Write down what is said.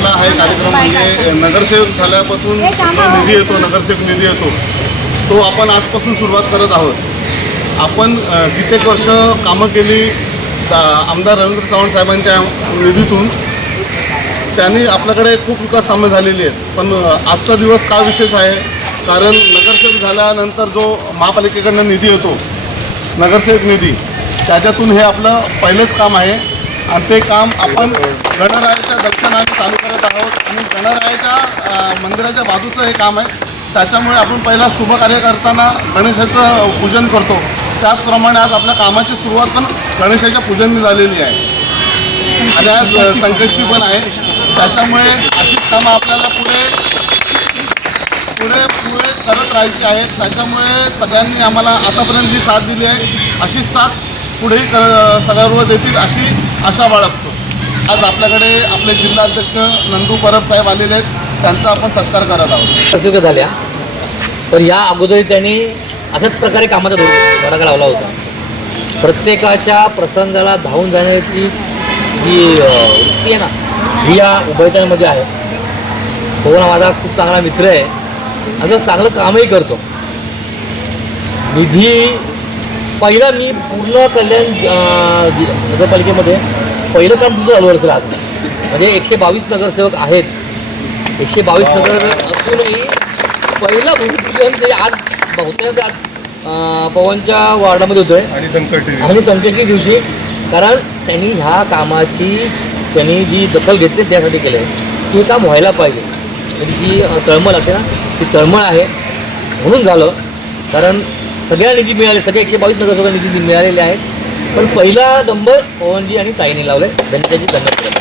आपला हा एक कार्यक्रम म्हणजे नगरसेवक झाल्यापासून जो निधी येतो, नगरसेवक निधी येतो, तो आपण आजपासून सुरुवात करत आहोत. आपण कित्येक वर्ष कामं केली आमदार रवींद्र चव्हाण साहेबांच्या निधीतून. त्यांनी आपल्याकडे खूप विकास कामं झालेली आहेत. पण आजचा दिवस का विशेष आहे, कारण नगरसेवक झाल्यानंतर जो महापालिकेकडनं निधी येतो, नगरसेवक निधी, त्याच्यातून हे आपलं पहिलंच काम आहे. आणि ते काम आपण गणरायाच्या दर्शनाने चालू करत आहोत. आणि गणरायाच्या मंदिराच्या बाजूचं हे काम आहे. त्याच्यामुळे आपण पहिला शुभ कार्य करताना गणेशाचं पूजन करतो. त्याचप्रमाणे आज आपल्या कामाची सुरुवात पण गणेशाच्या पूजननी झालेली आहे. आणि आज संकष्टी पण आहे. त्याच्यामुळे अशीच कामं आपल्याला पुढे करत राहायची आहेत. त्याच्यामुळे सगळ्यांनी आम्हाला आतापर्यंत जी साथ दिली आहे, अशीच साथ पुढेही सगळ्यांवर देतील अशी आशा बाळगतो. आज आपल्याकडे आपले जिल्हाध्यक्ष नंदू परब साहेब आलेले आहेत. त्यांचा आपण सत्कार करत आहोत. सुखद झाल्या, पण या अगोदर त्यांनी अशाच प्रकारे कामाचा धडाका लावला होता. प्रत्येकाच्या प्रसंगाला धावून जाण्याची जी वृत्ती आहे ना, ही या उभयतांमध्ये आहे. पवन माझा खूप चांगला मित्र आहे आणि चांगलं कामही करतो. निधी पहिला मी पूर्ण कल्याण नगरपालिकेमध्ये पहिलं काम तुझं चालू असेल आज. म्हणजे 122 नगरसेवक आहेत. 122 नगरसेवक असूनही पहिला भूमिपूजन ते आज बहुतेक आज पवनच्या वार्डामध्ये होतोय आणि संकष्टी दिवशी. कारण त्यांनी ह्या कामाची जी दखल घेतली त्यासाठी केलं आहे की हे काम व्हायला पाहिजे. म्हणजे जी तळमळ असते ना, ती तळमळ आहे म्हणून झालं. कारण सगळ्या निधी मिळाले, सगळे 122 नगरसेवक निधी मिळालेले आहेत. पण पहिला नंबर पवनजी आणि ताईंनी लावले. त्यांनी त्याची धन्यवाद.